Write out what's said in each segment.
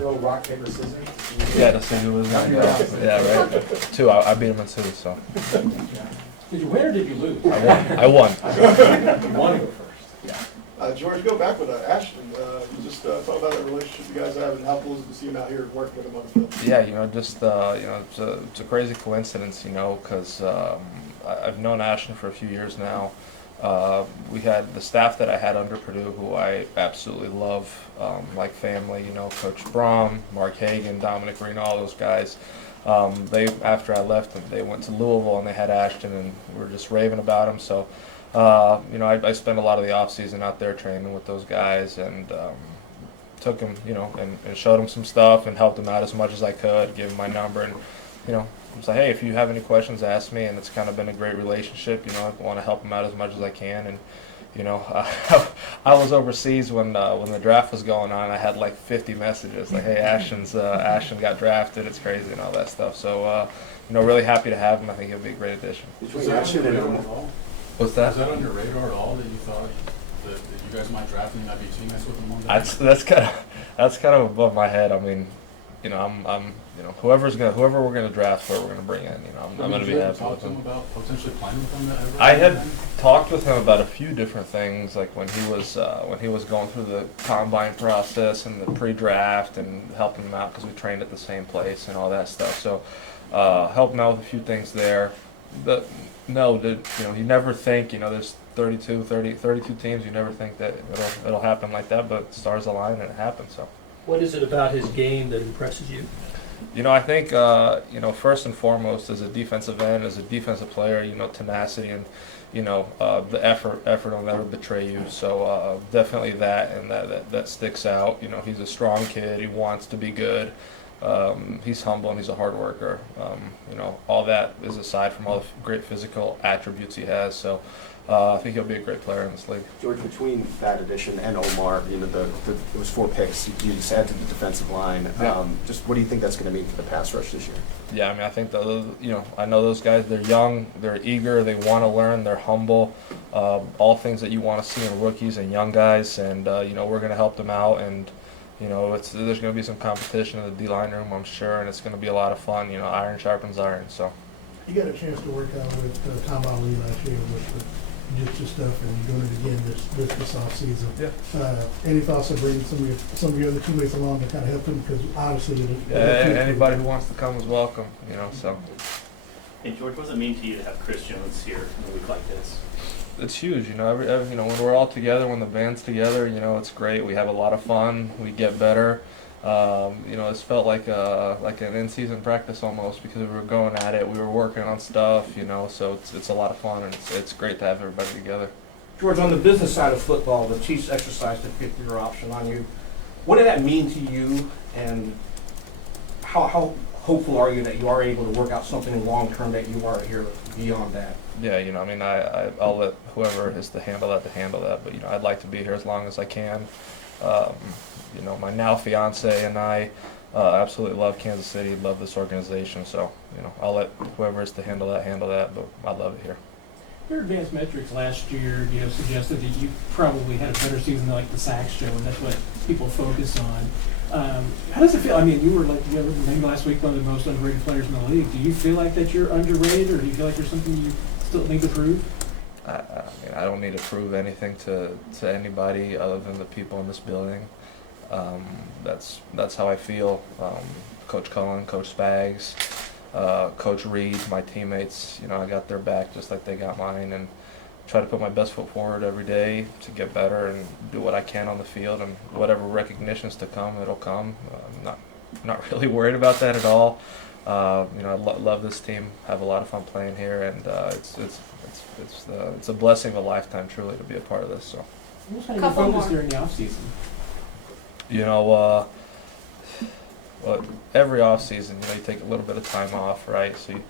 that little rock, paper, scissors? Yeah, to see who was going to go. Yeah, right. 2. I beat him in 2, so. Did you win or did you lose? I won. You want to go first. Yeah. George, go back with Ashton. You just talk about that relationship you guys have and how cool is it to see him out here working with him on the field? Yeah, just it's a crazy coincidence, because I've known Ashton for a few years now. We had the staff that I had under Purdue, who I absolutely love, like family. Coach Brom, Mark Hagan, Dominic Reno, all those guys. They, after I left them, they went to Louisville and they had Ashton, and we were just raving about him. So, I spent a lot of the off season out there training with those guys, and took him, and showed him some stuff and helped him out as much as I could, give him my number, and I was like, hey, if you have any questions, ask me. And it's kind of been a great relationship. I want to help him out as much as I can, and I was overseas when the draft was going on. I had like 50 messages like, "Hey, Ashton got drafted. It's crazy," and all that stuff. So, really happy to have him. I think he'll be a great addition. Was that under radar at all? What's that? Was that under radar at all that you thought that you guys might draft him and might be teammates with him one day? That's kind of above my head. I mean, I'm whoever we're gonna draft, whoever we're gonna bring in, I'm gonna be happy with him. About potentially playing with him ever? I had talked with him about a few different things, like when he was going through the combine process and the pre-draft, and helping him out because we trained at the same place and all that stuff. So helped him out with a few things there. You never think, there's 32 teams. You never think that it'll happen like that, but stars align and it happens. So. What is it about his game that impresses you? I think, first and foremost, as a defensive end, as a defensive player, tenacity and, the effort will never betray you. So definitely that, and that sticks out. He's a strong kid. He wants to be good. He's humble and he's a hard worker. All that is aside from all the great physical attributes he has. So I think he'll be a great player in this league. George, between that addition and Omar, it was 4 picks. You just added to the defensive line. Yeah. Just what do you think that's going to mean for the pass rush this year? Yeah, I mean, I think I know those guys. They're young, they're eager, they want to learn, they're humble. All things that you want to see in rookies and young guys, and we're going to help them out. And there's going to be some competition in the D-line room, I'm sure, and it's going to be a lot of fun. Iron sharpens iron. So. You got a chance to work out with Tom Ali last year with the jiu-jitsu stuff, and you're doing it again this off season. Yeah. Any thoughts of bringing some of your other teammates along to kind of help them? Because obviously, anybody who wants to come is welcome. So. Hey George, what does it mean to you to have Chris Jones here in a week like this? It's huge. When we're all together, when the band's together, it's great. We have a lot of fun. We get better. It's felt like an in-season practice almost, because we were going at it. We were working on stuff, so it's a lot of fun, and it's great to have everybody together. George, on the business side of football, the Chiefs exercised a 50-year option on you. What did that mean to you, and how hopeful are you that you are able to work out something long-term that you are here beyond that? Yeah, I'll let whoever is to handle that, but, I'd like to be here as long as I can. My now fiance and I absolutely love Kansas City, love this organization, so, I'll let whoever is to handle that, but I love it here. Your advanced metrics last year, suggested that you probably had a better season than like the sacks show, and that's what people focus on. How does it feel? I mean, you were maybe last week one of the most underrated players in the league. Do you feel like that you're underrated, or do you feel like there's something you still need to prove? I don't need to prove anything to anybody other than the people in this building. That's how I feel. Coach Cullen, Coach Spags, Coach Reed, my teammates, I got their back just like they got mine, and try to put my best foot forward every day to get better and do what I can on the field, and whatever recognition's to come, it'll come. I'm not really worried about that at all. I love this team, have a lot of fun playing here, and it's a blessing of a lifetime, truly, to be a part of this. So. What's kind of your focus during the off season? Every off season, you take a little bit of time off, right? So you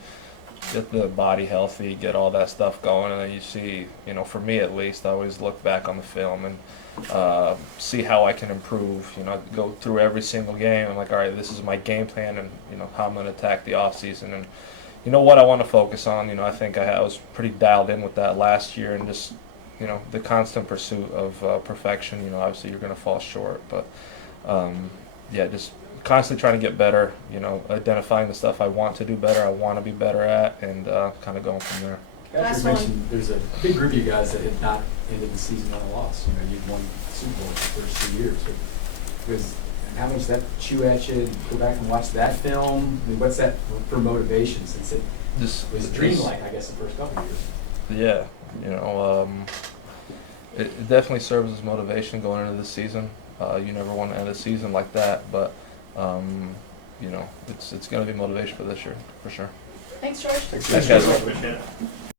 get the body healthy, get all that stuff going, and then you see, for me at least, I always look back on the film and see how I can improve. Go through every single game. I'm like, all right, this is my game plan, and how I'm going to attack the off season, and what I want to focus on. I think I was pretty dialed in with that last year, and just the constant pursuit of perfection. Obviously you're going to fall short, but just constantly trying to get better, you know, identifying the stuff I want to do better, I want to be better at, and kind of going from there. Last You one. mentioned there's a big group of you guys that had not ended the season on a loss. You know, you'd won Super Bowl the first 2 years. How much does that chew at you? Go back and watch that film? I mean, what's that for motivation, since it was dreamlike, I guess, the first couple of years? Yeah, you know, it definitely serves as motivation going into the season. You never want to end a season like that, but you know, it's going to be motivation for this year, for sure. Thanks, George. Thanks, guys. Appreciate it.